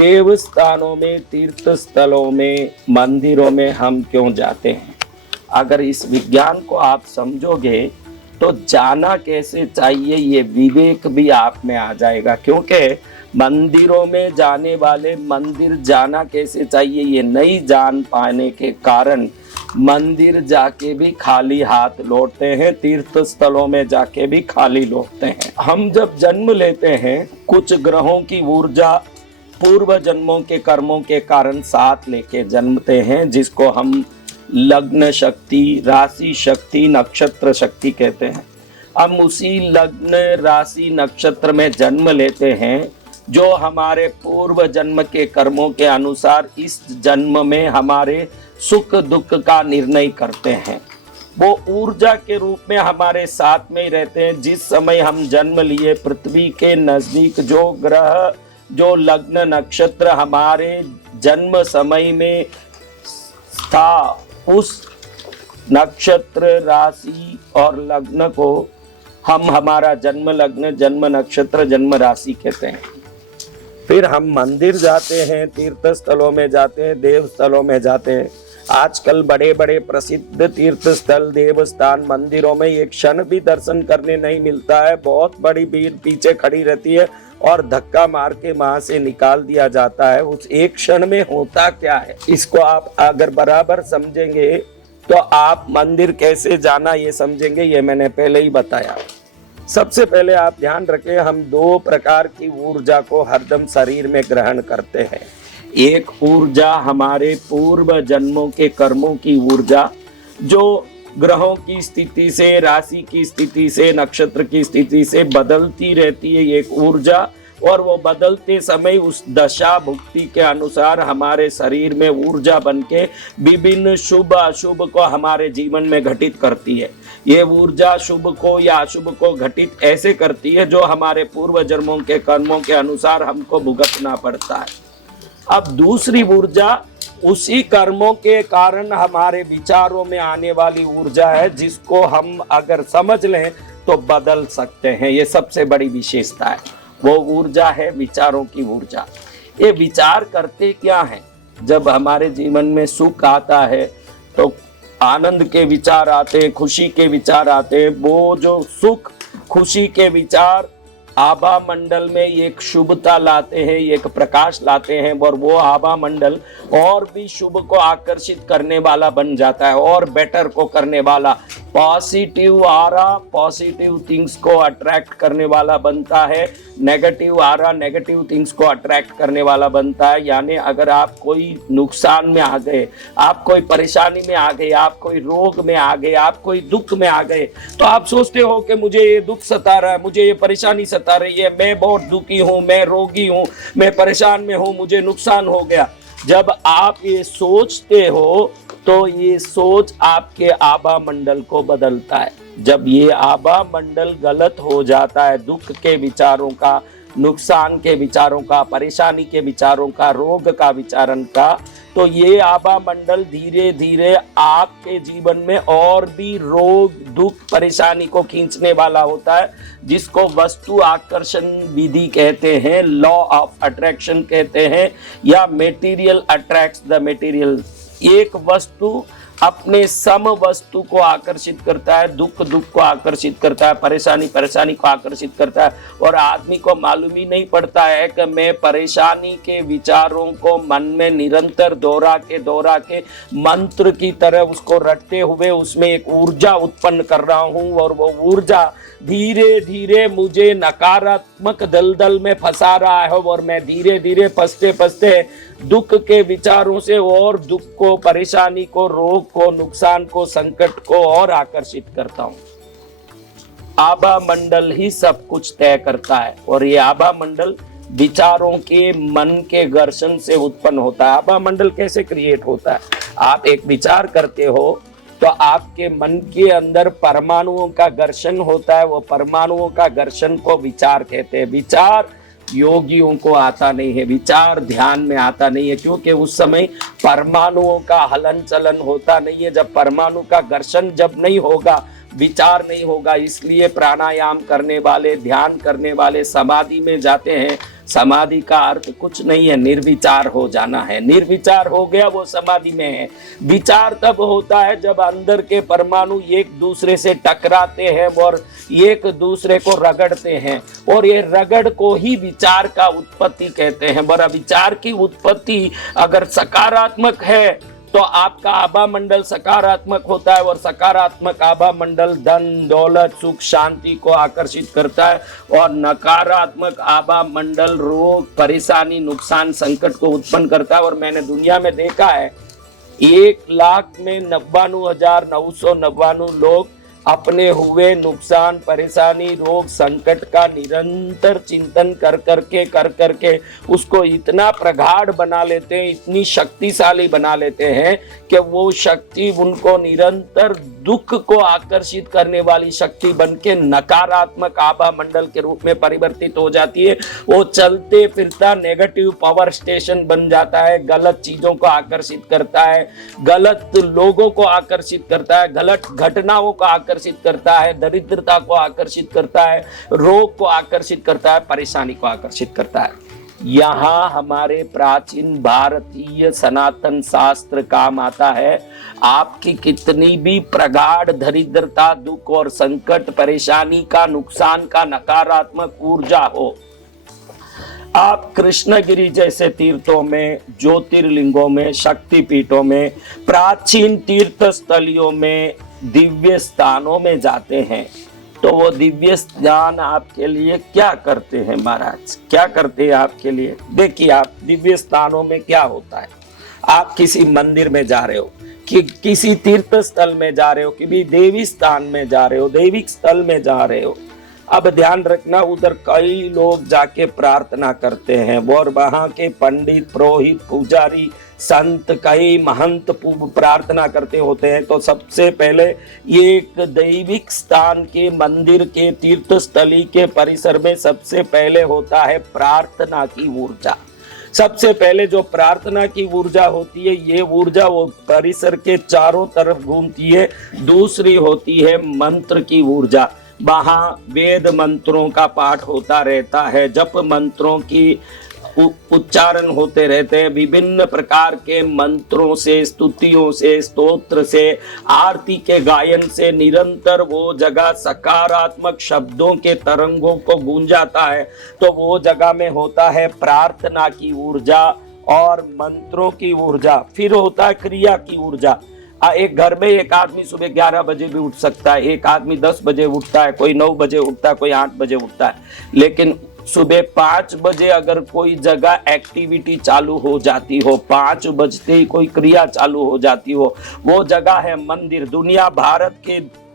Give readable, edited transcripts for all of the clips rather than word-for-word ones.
देवस्थानों में, तीर्थ स्थलों में, मंदिरों में हम क्यों जाते हैं? अगर इस विज्ञान को आप समझोगे तो जाना कैसे चाहिए ये विवेक भी आप में आ जाएगा। क्योंकि मंदिरों में जाने वाले मंदिर जाना कैसे चाहिए ये नहीं जान पाने के कारण मंदिर जाके भी खाली हाथ लौटते हैं, तीर्थ स्थलों में जाके भी खाली लौटते हैं। हम जब जन्म लेते हैं कुछ ग्रहों की ऊर्जा पूर्व जन्मों के कर्मों के कारण साथ लेके जन्मते हैं, जिसको हम लग्न शक्ति, राशि शक्ति, नक्षत्र शक्ति कहते हैं। हम उसी लग्न, राशि, नक्षत्र में जन्म लेते हैं जो हमारे पूर्व जन्म के कर्मों के अनुसार इस जन्म में हमारे सुख दुख का निर्णय करते हैं। वो ऊर्जा के रूप में हमारे साथ में ही रहते हैं। जिस समय हम जन्म लिए पृथ्वी के नजदीक जो ग्रह, जो लग्न नक्षत्र हमारे जन्म समय में था, उस नक्षत्र, राशि और लग्न को हम हमारा जन्म लग्न, जन्म नक्षत्र, जन्म राशि कहते हैं। फिर हम मंदिर जाते हैं, तीर्थ स्थलों में जाते हैं, देव स्थलों में जाते हैं। आजकल बड़े बड़े प्रसिद्ध तीर्थ स्थल, देवस्थान, मंदिरों में एक क्षण भी दर्शन करने नहीं मिलता है। बहुत बड़ी भीड़ पीछे खड़ी रहती है और धक्का मार के वहां से निकाल दिया जाता है। उस एक क्षण में होता क्या है, इसको आप अगर बराबर समझेंगे तो आप मंदिर कैसे जाना ये समझेंगे। ये मैंने पहले ही बताया। सबसे पहले आप ध्यान रखें, हम दो प्रकार की ऊर्जा को हरदम शरीर में ग्रहण करते हैं। एक ऊर्जा हमारे पूर्व जन्मों के कर्मों की ऊर्जा, जो ग्रहों की स्थिति से, राशि की स्थिति से, नक्षत्र की स्थिति से बदलती रहती है एक ऊर्जा, और वो बदलते समय उस दशा भुक्ति के अनुसार हमारे शरीर में ऊर्जा बनके विभिन्न शुभ अशुभ को हमारे जीवन में घटित करती है। ये ऊर्जा शुभ को या अशुभ को घटित ऐसे करती है जो हमारे पूर्व जन्मों के कर्मों के अनुसार हमको भुगतना पड़ता है। अब दूसरी ऊर्जा उसी कर्मों के कारण हमारे विचारों में आने वाली ऊर्जा है, जिसको हम अगर समझ लें तो बदल सकते हैं। ये सबसे बड़ी विशेषता है। वो ऊर्जा है विचारों की ऊर्जा। ये विचार करते क्या है? जब हमारे जीवन में सुख आता है तो आनंद के विचार आते हैं, खुशी के विचार आते हैं। वो जो सुख, खुशी के विचार आभा मंडल में एक शुभता लाते हैं, एक प्रकाश लाते हैं, और वो आभा मंडल और भी शुभ को आकर्षित करने वाला बन जाता है और बेटर को करने वाला। पॉजिटिव आरा पॉजिटिव थिंग्स को अट्रैक्ट करने वाला बनता है, नेगेटिव आरा नेगेटिव थिंग्स को अट्रैक्ट करने वाला बनता है। यानी अगर आप कोई नुकसान में आ गए, आप कोई परेशानी में आ गए, आप कोई रोग में आ गए, आप कोई दुख में आ गए, तो आप सोचते हो कि मुझे ये दुख सता रहा है, मुझे ये परेशानी सता रही है, मैं बहुत दुखी हूँ, मैं रोगी हूँ, मैं परेशान में हूँ, मुझे नुकसान हो गया। जब आप ये सोचते हो तो ये सोच आपके आभा मंडल को बदलता है। जब ये आभा मंडल गलत हो जाता है, दुख के विचारों का, नुकसान के विचारों का, परेशानी के विचारों का, रोग का विचारण का, तो ये आभा मंडल धीरे धीरे आपके जीवन में और भी रोग, दुख, परेशानी को खींचने वाला होता है, जिसको वस्तु आकर्षण विधि कहते हैं, लॉ ऑफ अट्रैक्शन कहते हैं, या मेटीरियल अट्रैक्ट्स द मेटीरियल। एक वस्तु अपने सम वस्तु को आकर्षित करता है, दुख दुख को आकर्षित करता है, परेशानी परेशानी को आकर्षित करता है, और आदमी को मालूम ही नहीं पड़ता है कि मैं परेशानी के विचारों को मन में निरंतर दोहरा के मंत्र की तरह उसको रटते हुए उसमें एक ऊर्जा उत्पन्न कर रहा हूँ, और वो ऊर्जा धीरे धीरे मुझे नकारात्मक दलदल में फंसा रहा है, और मैं धीरे धीरे फंसते फंसते दुख के विचारों से और दुख को, परेशानी को, रोग को, नुकसान को, संकट को और आकर्षित करता हूं। आभा मंडल ही सब कुछ तय करता है, और ये आभा मंडल विचारों के, मन के घर्षण से उत्पन्न होता है। आभा मंडल कैसे क्रिएट होता है? आप एक विचार करते हो तो आपके मन के अंदर परमाणुओं का घर्षण होता है। वो परमाणुओं का घर्षण को विचार कहते हैं। विचार योगियों को आता नहीं है, विचार ध्यान में आता नहीं है, क्योंकि उस समय परमाणुओं का हलन चलन होता नहीं है। जब परमाणु का घर्षण जब नहीं होगा, विचार नहीं होगा। इसलिए प्राणायाम करने वाले, ध्यान करने वाले समाधि में जाते हैं। समाधि का अर्थ कुछ नहीं है, निर्विचार हो जाना है। निर्विचार हो गया वो समाधि में है। विचार तब होता है जब अंदर के परमाणु एक दूसरे से टकराते हैं और एक दूसरे को रगड़ते हैं, और ये रगड़ को ही विचार का उत्पत्ति कहते हैं। बड़ा विचार की उत्पत्ति अगर सकारात्मक है तो आपका आभा मंडल सकारात्मक होता है, और सकारात्मक आभा मंडल धन, दौलत, सुख, शांति को आकर्षित करता है, और नकारात्मक आभा मंडल रोग, परेशानी, नुकसान, संकट को उत्पन्न करता है। और मैंने दुनिया में देखा है 1,00,000 में 99,999 लोग अपने हुए नुकसान, परेशानी, रोग, संकट का निरंतर चिंतन कर करके उसको इतना प्रगाढ़ बना लेते हैं, इतनी शक्तिशाली बना लेते हैं कि वो शक्ति उनको निरंतर दुख को आकर्षित करने वाली शक्ति बनके नकारात्मक आभा मंडल के रूप में परिवर्तित हो जाती है। वो चलते फिरता नेगेटिव पावर स्टेशन बन जाता है, गलत चीजों को आकर्षित करता है, गलत लोगों को आकर्षित करता है, गलत घटनाओं को आकर्षित करता है, दरिद्रता को आकर्षित करता है, रोग को आकर्षित करता है, परेशानी को आकर्षित करता है। यहाँ हमारे प्राचीन भारतीय सनातन शास्त्र काम आता है। आपकी कितनी भी प्रगाढ़ दरिद्रता, दुख और संकट, परेशानी का, नुकसान का नकारात्मक ऊर्जा हो, आप कृष्णगिरी जैसे तीर्थों में, ज्योतिर्लिंगों में, शक्तिपीठों में, प्राचीन तीर्थ स्थलियों में, दिव्य स्थानों में जाते हैं तो वो दिव्य स्थान आपके लिए क्या करते हैं महाराज? क्या करते हैं आपके लिए? देखिए, आप दिव्य स्थानों में क्या होता है। आप किसी मंदिर में जा रहे हो, कि किसी तीर्थ स्थल में जा रहे हो, कि भी देवी स्थान में जा रहे हो, दैविक स्थल में जा रहे हो। अब ध्यान रखना, उधर कई लोग जाके प्रार्थना करते हैं, और वहां के पंडित, पुरोहित, पुजारी, संत, कई महंत प्रार्थना करते होते हैं। तो सबसे पहले एक दैविक स्थान के, मंदिर के, तीर्थ स्थली के परिसर में सबसे पहले होता है प्रार्थना की ऊर्जा। सबसे पहले जो प्रार्थना की ऊर्जा होती है, ये ऊर्जा वो परिसर के चारों तरफ घूमती है। दूसरी होती है मंत्र की ऊर्जा। वहाँ वेद मंत्रों का पाठ होता रहता है, जप मंत्रों की उच्चारण होते रहते हैं, विभिन्न प्रकार के मंत्रों से, स्तुतियों से, स्तोत्र से, आरती के गायन से निरंतर वो जगह सकारात्मक शब्दों के तरंगों को गूंजाता है। तो वो जगह में होता है प्रार्थना की ऊर्जा और मंत्रों की ऊर्जा। फिर होता है क्रिया की ऊर्जा। एक घर में एक आदमी सुबह 11 बजे भी उठ सकता है, एक आदमी 10 बजे उठता है, कोई 9 बजे उठता है, कोई 8 बजे उठता है। लेकिन सुबह 5 बजे अगर कोई जगह एक्टिविटी चालू हो जाती हो, 5 बजते ही कोई क्रिया चालू हो जाती हो, वो जगह है मंदिर।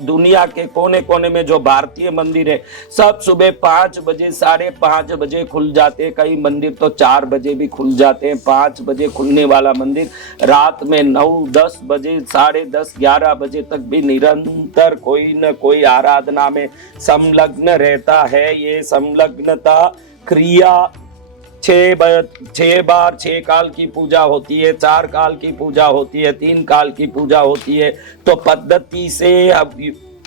दुनिया के कोने कोने में जो भारतीय मंदिर है, सब सुबह 5 बजे, 5:30 बजे खुल जाते हैं। कई मंदिर तो 4 बजे भी खुल जाते हैं। 5 बजे खुलने वाला मंदिर रात में 9, 10 बजे, 10:30, 11 बजे तक भी निरंतर कोई न कोई आराधना में संलग्न रहता है। ये संलग्नता क्रिया 6 बार 6 काल की पूजा होती है, 4 काल की पूजा होती है, 3 काल की पूजा होती है। तो पद्धति से अब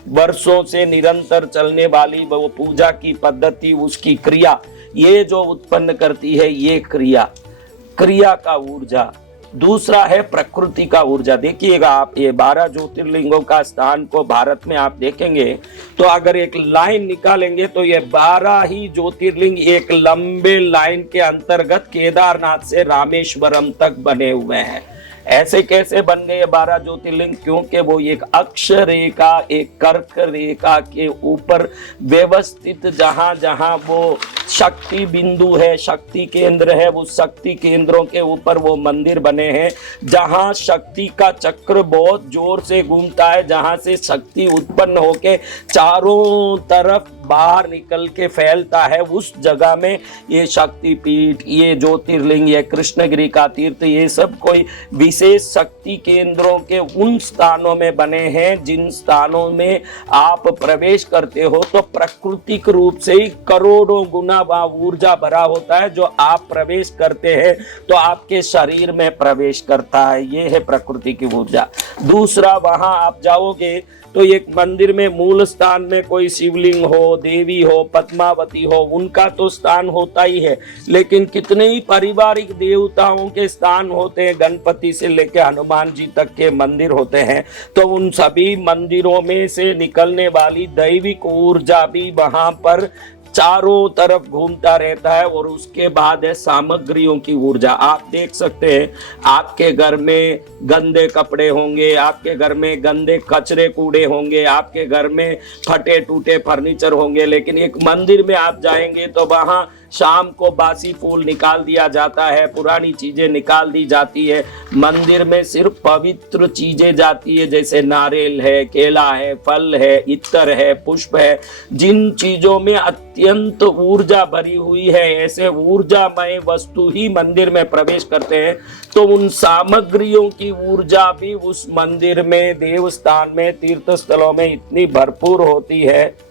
वर्षों से निरंतर चलने वाली वो पूजा की पद्धति, उसकी क्रिया, ये जो उत्पन्न करती है ये क्रिया का ऊर्जा। दूसरा है प्रकृति का ऊर्जा। देखिएगा आप, ये 12 ज्योतिर्लिंगों का स्थान को भारत में आप देखेंगे तो अगर एक लाइन निकालेंगे तो ये 12 ही ज्योतिर्लिंग एक लंबे लाइन के अंतर्गत केदारनाथ से रामेश्वरम तक बने हुए हैं। ऐसे कैसे बन गए 12 ज्योतिर्लिंग? क्योंकि वो एक अक्ष रेखा, एक कर्क रेखा के ऊपर व्यवस्थित, जहां जहां वो शक्ति बिंदु है, शक्ति केंद्र है, वो शक्ति केंद्रों के ऊपर वो मंदिर बने हैं। जहां शक्ति का चक्र बहुत जोर से घूमता है, जहां से शक्ति उत्पन्न होके चारों तरफ बाहर निकल के फैलता है, उस जगह में ये शक्तिपीठ, ये ज्योतिर्लिंग, ये कृष्णगिरी का तीर्थ, ये सब कोई विशेष शक्ति केंद्रों के उन स्थानों में बने हैं जिन स्थानों में आप प्रवेश करते हो तो प्राकृतिक रूप से ही करोड़ों गुना ऊर्जा भरा होता है। जो आप प्रवेश करते हैं तो आपके शरीर में प्रवेश करता है। ये है प्रकृति की ऊर्जा। दूसरा, वहां आप जाओगे तो एक मंदिर में मूल स्थान में कोई शिवलिंग हो, देवी हो, पद्मावती हो, उनका तो स्थान होता ही है, लेकिन कितने ही पारिवारिक देवताओं के स्थान होते हैं, गणपति से लेकर हनुमान जी तक के मंदिर होते हैं। तो उन सभी मंदिरों में से निकलने वाली दैविक ऊर्जा भी वहां पर चारों तरफ घूमता रहता है। और उसके बाद है सामग्रियों की ऊर्जा। आप देख सकते हैं, आपके घर में गंदे कपड़े होंगे, आपके घर में गंदे कचरे कूड़े होंगे, आपके घर में फटे टूटे फर्नीचर होंगे, लेकिन एक मंदिर में आप जाएंगे तो वहां शाम को बासी फूल निकाल दिया जाता है, पुरानी चीजें निकाल दी जाती है। मंदिर में सिर्फ पवित्र चीजें जाती है, जैसे नारियल है, केला है, फल है, इत्र है, पुष्प है। जिन चीजों में अत्यंत ऊर्जा भरी हुई है, ऐसे ऊर्जामय वस्तु ही मंदिर में प्रवेश करते हैं। तो उन सामग्रियों की ऊर्जा भी उस मंदिर में, देवस्थान में, तीर्थ स्थलों में इतनी भरपूर होती है।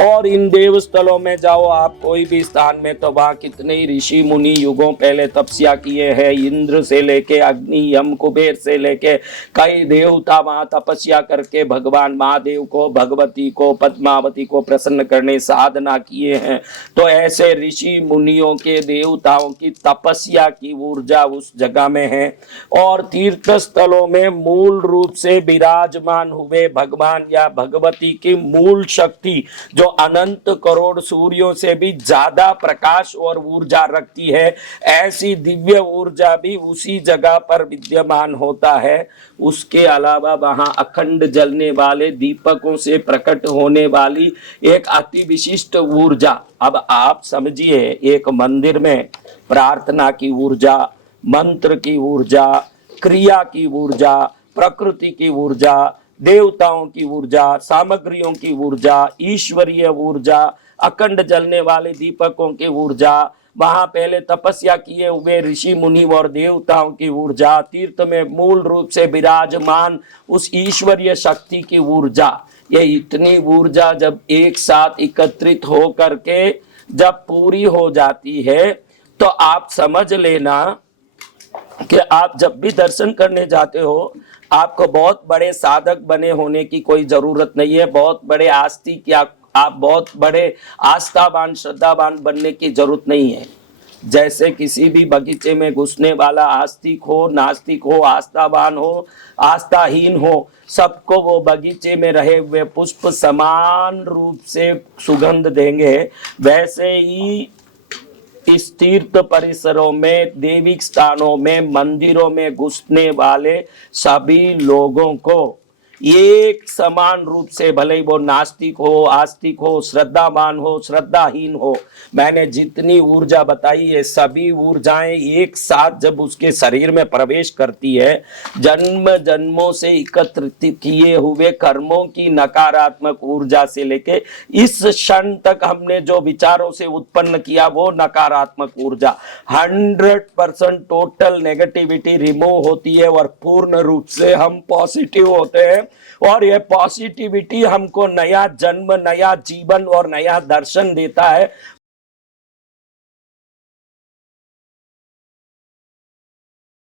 और इन देव स्थलों में जाओ आप कोई भी स्थान में, तो वहाँ कितने ही ऋषि मुनि युगों पहले तपस्या किए हैं। इंद्र से लेके अग्नि, यम, कुबेर से लेके कई देवता वहाँ तपस्या करके भगवान महादेव को, भगवती को, पद्मावती को प्रसन्न करने साधना किए हैं। तो ऐसे ऋषि मुनियों के, देवताओं की तपस्या की ऊर्जा उस जगह में है। और तीर्थ स्थलों में मूल रूप से विराजमान हुए भगवान या भगवती की मूल शक्ति, जो अनंत करोड़ सूर्यों से भी ज्यादा प्रकाश और ऊर्जा रखती है, ऐसी दिव्य ऊर्जा भी उसी जगह पर विद्यमान होता है। उसके अलावा वहां अखंड जलने वाले दीपकों से प्रकट होने वाली एक अति विशिष्ट ऊर्जा। अब आप समझिए, एक मंदिर में प्रार्थना की ऊर्जा, मंत्र की ऊर्जा, क्रिया की ऊर्जा, प्रकृति की ऊर्जा, देवताओं की ऊर्जा, सामग्रियों की ऊर्जा, ईश्वरीय ऊर्जा, अखंड जलने वाले दीपकों की ऊर्जा, वहां पहले तपस्या किए हुए ऋषि मुनि और देवताओं की ऊर्जा, तीर्थ में मूल रूप से विराजमान उस ईश्वरीय शक्ति की ऊर्जा, ये इतनी ऊर्जा जब एक साथ एकत्रित हो करके जब पूरी हो जाती है, तो आप समझ लेना कि आप जब भी दर्शन करने जाते हो, आपको बहुत बड़े साधक बने होने की कोई जरूरत नहीं है, बहुत बड़े आस्तिक या आप बहुत बड़े आस्थावान, श्रद्धावान बनने की जरूरत नहीं है। जैसे किसी भी बगीचे में घुसने वाला आस्तिक हो, नास्तिक हो, आस्थावान हो, आस्थाहीन हो, सबको वो बगीचे में रहे हुए पुष्प समान रूप से सुगंध देंगे। वैसे ही इस तीर्थ परिसरों में, देविक स्थानों में, मंदिरों में घुसने वाले सभी लोगों को एक समान रूप से, भले ही वो नास्तिक हो, आस्तिक हो, श्रद्धावान हो, श्रद्धाहीन हो, मैंने जितनी ऊर्जा बताई है सभी ऊर्जाएं एक साथ जब उसके शरीर में प्रवेश करती है, जन्म जन्मों से एकत्रित किए हुए कर्मों की नकारात्मक ऊर्जा से लेके इस क्षण तक हमने जो विचारों से उत्पन्न किया वो नकारात्मक ऊर्जा 100% टोटल नेगेटिविटी रिमूव होती है और पूर्ण रूप से हम पॉजिटिव होते हैं। और ये पॉजिटिविटी हमको नया जन्म, नया जीवन और नया दर्शन देता है।